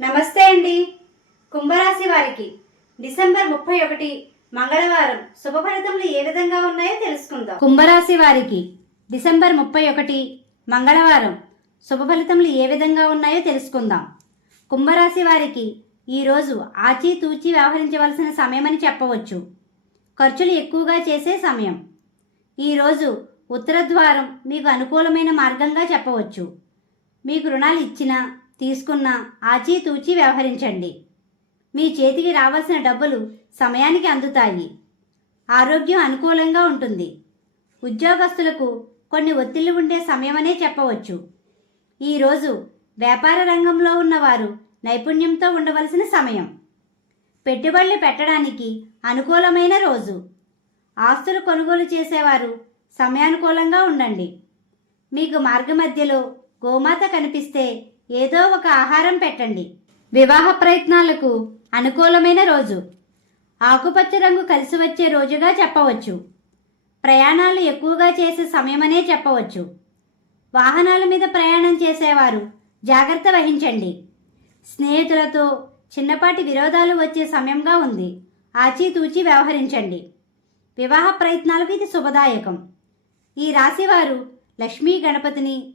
నమస్తే అండి. కుంభరాశి వారికి డిసెంబర్ ముప్పై ఒకటి మంగళవారం శుభ ఫలితములు ఏ విధంగా ఉన్నాయో తెలుసుకుందాం. కుంభరాశి వారికి డిసెంబర్ ముప్పై ఒకటి మంగళవారం శుభ ఫలితములు ఏ విధంగా ఉన్నాయో తెలుసుకుందాం. కుంభరాశి వారికి ఈరోజు ఆచితూచి వ్యవహరించవలసిన సమయమని చెప్పవచ్చు. ఖర్చులు ఎక్కువగా చేసే సమయం. ఈరోజు ఉత్తర ద్వారం మీకు అనుకూలమైన మార్గంగా చెప్పవచ్చు. మీకు రుణాలు ఇచ్చినా తీసుకున్న ఆచితూచి వ్యవహరించండి. మీ చేతికి రావాల్సిన డబ్బులు సమయానికి అందుతాయి. ఆరోగ్యం అనుకూలంగా ఉంటుంది. ఉద్యోగస్తులకు కొన్ని ఒత్తిళ్ళు ఉండే సమయమనే చెప్పవచ్చు. ఈరోజు వ్యాపార రంగంలో ఉన్నవారు నైపుణ్యంతో ఉండవలసిన సమయం. పెట్టుబడులు పెట్టడానికి అనుకూలమైన రోజు. ఆస్తులు కొనుగోలు చేసేవారు సమయానుకూలంగా ఉండండి. మీకు మార్గమధ్యలో గోమాత కనిపిస్తే ఏదో ఒక ఆహారం పెట్టండి. వివాహ ప్రయత్నాలకు అనుకూలమైన రోజు. ఆకుపచ్చ రంగు కలిసి వచ్చే రోజుగా చెప్పవచ్చు. ప్రయాణాలు ఎక్కువగా చేసే సమయమనే చెప్పవచ్చు. వాహనాల మీద ప్రయాణం చేసేవారు జాగ్రత్త వహించండి. స్నేహితులతో చిన్నపాటి విరోధాలు వచ్చే సమయంగా ఉంది. ఆచితూచి వ్యవహరించండి. వివాహ ప్రయత్నాలకు ఇది శుభదాయకం. ఈ రాశివారు లక్ష్మీ గణపతిని